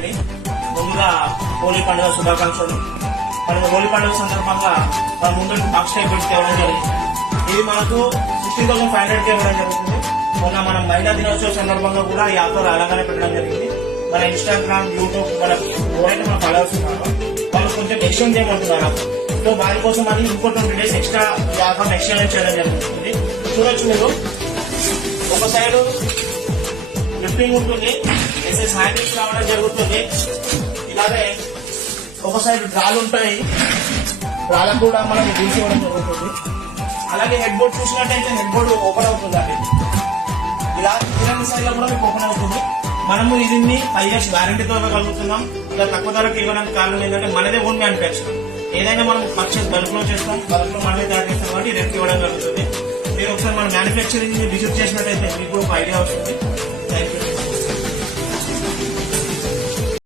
అండి. ముందుగా హోలీ పండుగ శుభాకాంక్షలు. మరి హోలీ పండుగ సందర్భంగా మన ముందు బాక్స్ టైప్ పెట్టి తేవడం జరిగింది. ఇది మనకు 16,500 ఇవ్వడం జరుగుతుంది. మొన్న మనం మహిళా దినోత్సవం సందర్భంగా కూడా ఈ ఆఫర్ అలాగానే పెట్టడం జరిగింది. మన ఇన్స్టాగ్రామ్, యూట్యూబ్ మన ఎవరైతే మన ఫాలోవర్స్ ఉన్నారో వాళ్ళు కొంచెం ఎక్స్చేంజ్ చేయమంటున్నారు. సో వారి కోసం అది ఇంకో 20 days ఎక్స్ట్రా ఈ ఆఫర్ ఎక్స్చేంజ్ చేయడం జరుగుతుంది. చూడొచ్చు మీరు, ఒక సైడ్ లిఫ్టింగ్ ఉంటుంది, ఎస్ఎస్ హ్యాండిల్స్ రావడం జరుగుతుంది. ఇలాగే ఒక సైడ్ డ్రాలు ఉంటాయి, డ్రాలకు కూడా మనం తీసుకోవడం జరుగుతుంది. అలాగే హెడ్ బోర్డ్ చూసినట్టయితే హెడ్ బోర్డు ఓపెన్ అవుతుందండి. ఇలా ఇలాంటి సైడ్ లో కూడా మీకు ఓపెన్ అవుతుంది. మనము దీన్ని 5 years వారంటీతో ఇవ్వగలుగుతున్నాం. ఇలా తక్కువ ధరకు ఇవ్వడానికి కారణం ఏంటంటే మనదే ఓన్ మ్యానుఫ్యాక్చర్. ఏదైనా మనం పర్చేస్ బల్క్ లో చేస్తాం, బల్క్ లో మనమే తయారు చేస్తాం కాబట్టి రేట్ ఇవ్వడం జరుగుతుంది. మీరు ఒకసారి మన మ్యానుఫ్యాక్చరింగ్ విజిట్ చేసినట్టయితే మీకు ఒక ఐడియా వస్తుంది. Thank you.